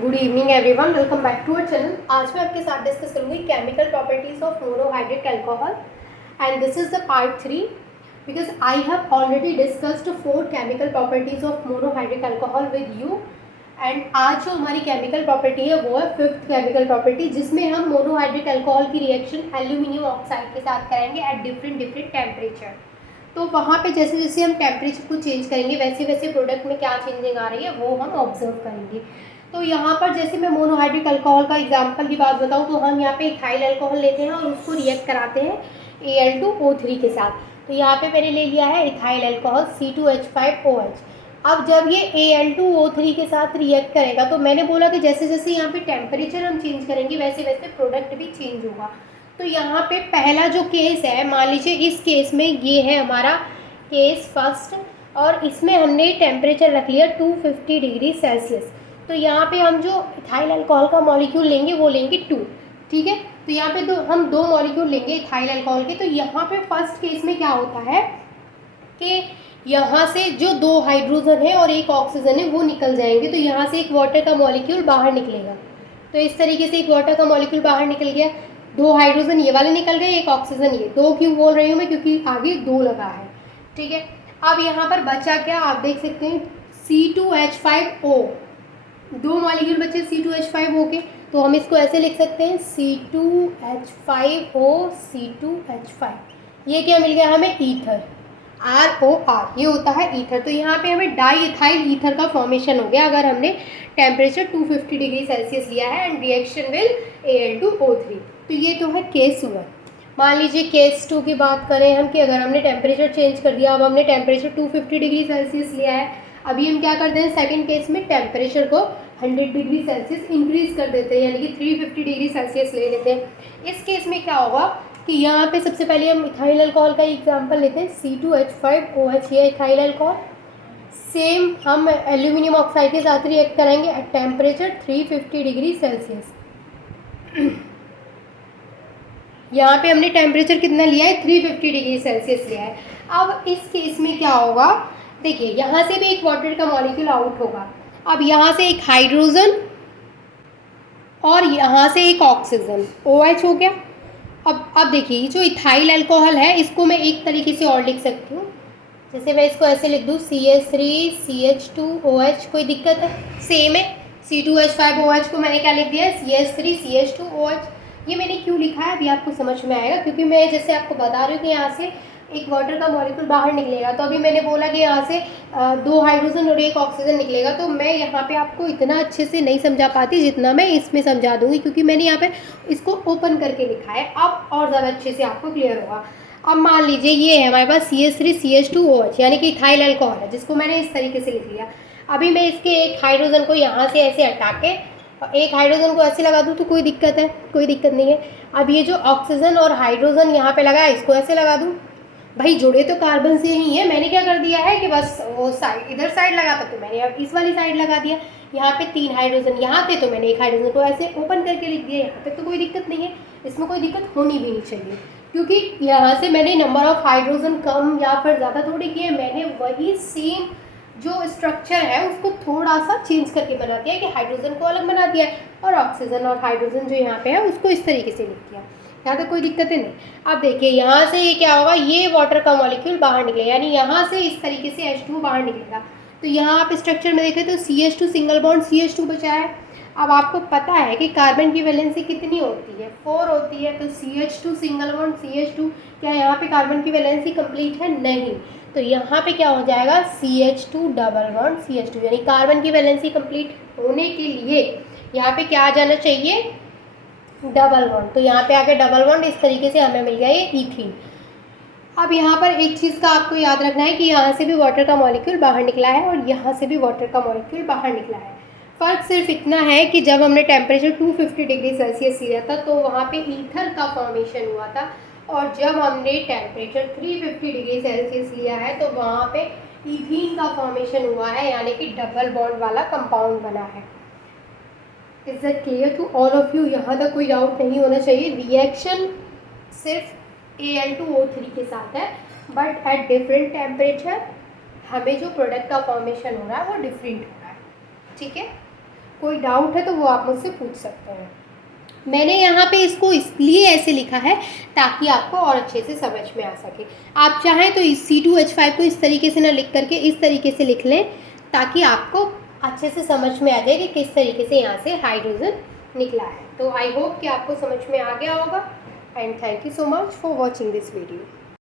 Good evening everyone, welcome back to our channel. आज मैं आपके साथ डिस्कस करूंगी chemical properties of monohydric alcohol and this is the part 3 because I have already discussed 4 chemical properties of monohydric alcohol with you. And आज जो हमारी chemical property है वो है 5th केमिकल प्रॉपर्टी, जिसमें हम मोनोहाइड्रिक अल्कोहल की रिएक्शन एल्यूमिनियम ऑक्साइड के साथ करेंगे एट डिफरेंट टेम्परेचर। तो वहाँ पे जैसे जैसे हम टेम्परेचर को चेंज करेंगे वैसे वैसे प्रोडक्ट में क्या चेंजिंग आ रही है वो हम ऑब्जर्व करेंगे। तो यहाँ पर जैसे मैं मोनोहाइड्रिक अल्कोहल का एग्जांपल की बात बताऊँ तो हम यहाँ पे इथाइल अल्कोहल लेते हैं और उसको रिएक्ट कराते हैं Al2O3 के साथ। तो यहाँ पे मैंने ले लिया है इथाइल अल्कोहल C2H5OH। अब जब ये Al2O3 के साथ रिएक्ट करेगा तो मैंने बोला कि जैसे जैसे यहाँ पे टेम्परेचर हम चेंज करेंगे वैसे वैसे प्रोडक्ट भी चेंज होगा। तो यहाँ पे पहला जो केस है, मान लीजिए इस केस में ये है हमारा केस फर्स्ट और इसमें हमने टेम्परेचर रख लिया 250 डिग्री सेल्सियस। तो यहाँ पे हम जो इथाइल अल्कोहल का मॉलिक्यूल लेंगे वो लेंगे 2, ठीक है। तो यहाँ पे हम दो मॉलिक्यूल लेंगे इथाइल अल्कोहल के। तो यहाँ पे फर्स्ट केस में क्या होता है कि यहाँ से जो 2 हाइड्रोजन है और 1 ऑक्सीजन है वो निकल जाएंगे। तो यहाँ से एक वाटर का मॉलिक्यूल बाहर निकलेगा। तो इस तरीके से एक वाटर का मॉलिक्यूल बाहर निकल गया, 2 हाइड्रोजन ये वाले निकल गए, 1 ऑक्सीजन ये। 2 क्यों बोल रही हूँ मैं, क्योंकि आगे 2 लगा है, ठीक है। अब यहाँ पर बचा क्या, आप देख सकते हैं C2H5O, 2 मॉलिक्यूल बचे C2H5O के। तो हम इसको ऐसे लिख सकते हैं C2H5O C2H5। ये क्या मिल गया हमें, ईथर, ROR, ये होता है ईथर। तो यहाँ पे हमें डाई इथाइल ईथर का फॉर्मेशन हो गया अगर हमने टेम्परेचर 250 डिग्री सेल्सियस लिया है एंड रिएक्शन विल Al2O3। तो ये तो है केस 1। मान लीजिए केस 2 की बात करें हम कि अगर हमने टेम्परेचर चेंज कर दिया, अब हमने टेम्परेचर 250 डिग्री सेल्सियस लिया है। अभी हम क्या करते हैं, सेकंड केस में टेम्परेचर को 100 डिग्री सेल्सियस इंक्रीज कर देते हैं, यानी कि 350 डिग्री सेल्सियस ले लेते हैं। इस केस में क्या होगा कि यहाँ पे सबसे पहले हम इथाइल अल्कोहल का एग्जांपल लेते हैं C2H5OH, ये इथाइल अल्कोहल। सेम हम एल्यूमिनियम ऑक्साइड के साथ रिएक्ट करेंगे एट टेम्परेचर 350 डिग्री सेल्सियस। यहाँ पे हमने टेम्परेचर कितना लिया है, 350 डिग्री सेल्सियस लिया है। अब इस केस में क्या होगा, देखिए यहाँ से भी एक वाटर का मॉलिक्यूल आउट होगा। अब यहाँ से एक हाइड्रोजन और यहाँ से एक ऑक्सीजन, OH हो गया। अब देखिए जो इथाइल अल्कोहल है इसको मैं एक तरीके से और लिख सकती हूँ, जैसे मैं इसको ऐसे लिख दूँ CH3CH2OH। कोई दिक्कत है, सेम है। C2H5OH को मैंने क्या लिख दिया है, CH3CH2OH। ये मैंने क्यों लिखा है अभी आपको समझ में आएगा, क्योंकि मैं जैसे आपको बता रही हूँ कि यहाँ से एक वाटर का मॉलिक्यूल बाहर निकलेगा। तो अभी मैंने बोला कि यहाँ से 2 हाइड्रोजन और 1 ऑक्सीजन निकलेगा। तो मैं यहाँ पे आपको इतना अच्छे से नहीं समझा पाती जितना मैं इसमें समझा दूँगी, क्योंकि मैंने यहाँ पे इसको ओपन करके लिखा है। अब और ज़्यादा अच्छे से आपको क्लियर होगा। अब मान लीजिए ये है हमारे पास CH3CH2OH, यानी कि इथाइल अल्कोहल है, जिसको मैंने इस तरीके से लिख लिया। अभी मैं इसके एक हाइड्रोजन को यहाँ से ऐसे हटा के और एक हाइड्रोजन को ऐसे लगा दूँ तो कोई दिक्कत है, कोई दिक्कत नहीं है। अब ये जो ऑक्सीजन और हाइड्रोजन यहाँ पे लगा है इसको ऐसे लगा दूँ, भाई जुड़े तो कार्बन से ही है। मैंने क्या कर दिया है कि बस वो साइड, इधर साइड लगा था तो मैंने अब इस वाली साइड लगा दिया। यहाँ पे 3 हाइड्रोजन यहाँ थे तो मैंने एक हाइड्रोजन को ऐसे ओपन करके लिख दिया। यहाँ पे तो कोई दिक्कत नहीं है, इसमें कोई दिक्कत होनी भी नहीं चाहिए, क्योंकि यहाँ से मैंने नंबर ऑफ हाइड्रोजन कम या फिर ज़्यादा थोड़ी किए, मैंने वही सेम जो स्ट्रक्चर है उसको थोड़ा सा चेंज करके बना दिया कि हाइड्रोजन को अलग बना दिया और ऑक्सीजन और हाइड्रोजन जो यहाँ पे है उसको इस तरीके से लिख दिया। यहाँ तक कोई दिक्कत नहीं। अब देखिए यहाँ से ये क्या होगा, ये वाटर का मॉलिक्यूल बाहर निकलेगा, यानी यहाँ से इस तरीके से H2 बाहर निकलेगा। तो यहाँ आप स्ट्रक्चर में देखें तो CH2 सिंगल बॉन्ड CH2 बचा है। अब आपको पता है कि कार्बन की वैलेंसी कितनी होती है, 4 होती है। तो CH2 सिंगल बॉन्ड CH2, क्या यहाँ पे कार्बन की वैलेंसी कंप्लीट है, नहीं। तो यहाँ पे क्या हो जाएगा, CH2 डबल बॉन्ड CH2, यानी कार्बन की वैलेंसी कंप्लीट होने के लिए यहाँ पे क्या आ जाना चाहिए, डबल बॉन्ड। तो यहाँ पे आके डबल बॉन्ड इस तरीके से हमें मिल गया ये ईथीन। अब यहाँ पर एक चीज़ का आपको याद रखना है कि यहाँ से भी वाटर का मॉलिक्यूल बाहर निकला है और यहाँ से भी वाटर का मॉलिक्यूल बाहर निकला है। फ़र्क सिर्फ इतना है कि जब हमने टेम्परेचर 250 डिग्री सेल्सियस लिया था तो वहाँ पे ईथर का फॉर्मेशन हुआ था, और जब हमने टेम्परेचर 350 डिग्री सेल्सियस लिया है तो वहाँ पे ईथीन का फॉर्मेशन हुआ है, यानी कि डबल बॉन्ड वाला कंपाउंड बना है। Is that clear to all of you? यहाँ तक कोई डाउट नहीं होना चाहिए। रिएक्शन सिर्फ Al2O3 के साथ है, बट एट डिफरेंट टेम्परेचर हमें जो प्रोडक्ट का फॉर्मेशन हो रहा है वो डिफरेंट हो रहा है, ठीक है। कोई डाउट है तो वो आप मुझसे पूछ सकते हैं। मैंने यहाँ पे इसको इसलिए ऐसे लिखा है ताकि आपको और अच्छे से समझ में आ सके। आप चाहें तो इस C2H5 को इस तरीके से ना लिख करके इस तरीके से लिख लें, ताकि आपको अच्छे से समझ में आ जाए कि किस तरीके से यहाँ से हाइड्रोजन निकला है। तो आई होप कि आपको समझ में आ गया होगा, and thank you so much for watching this video.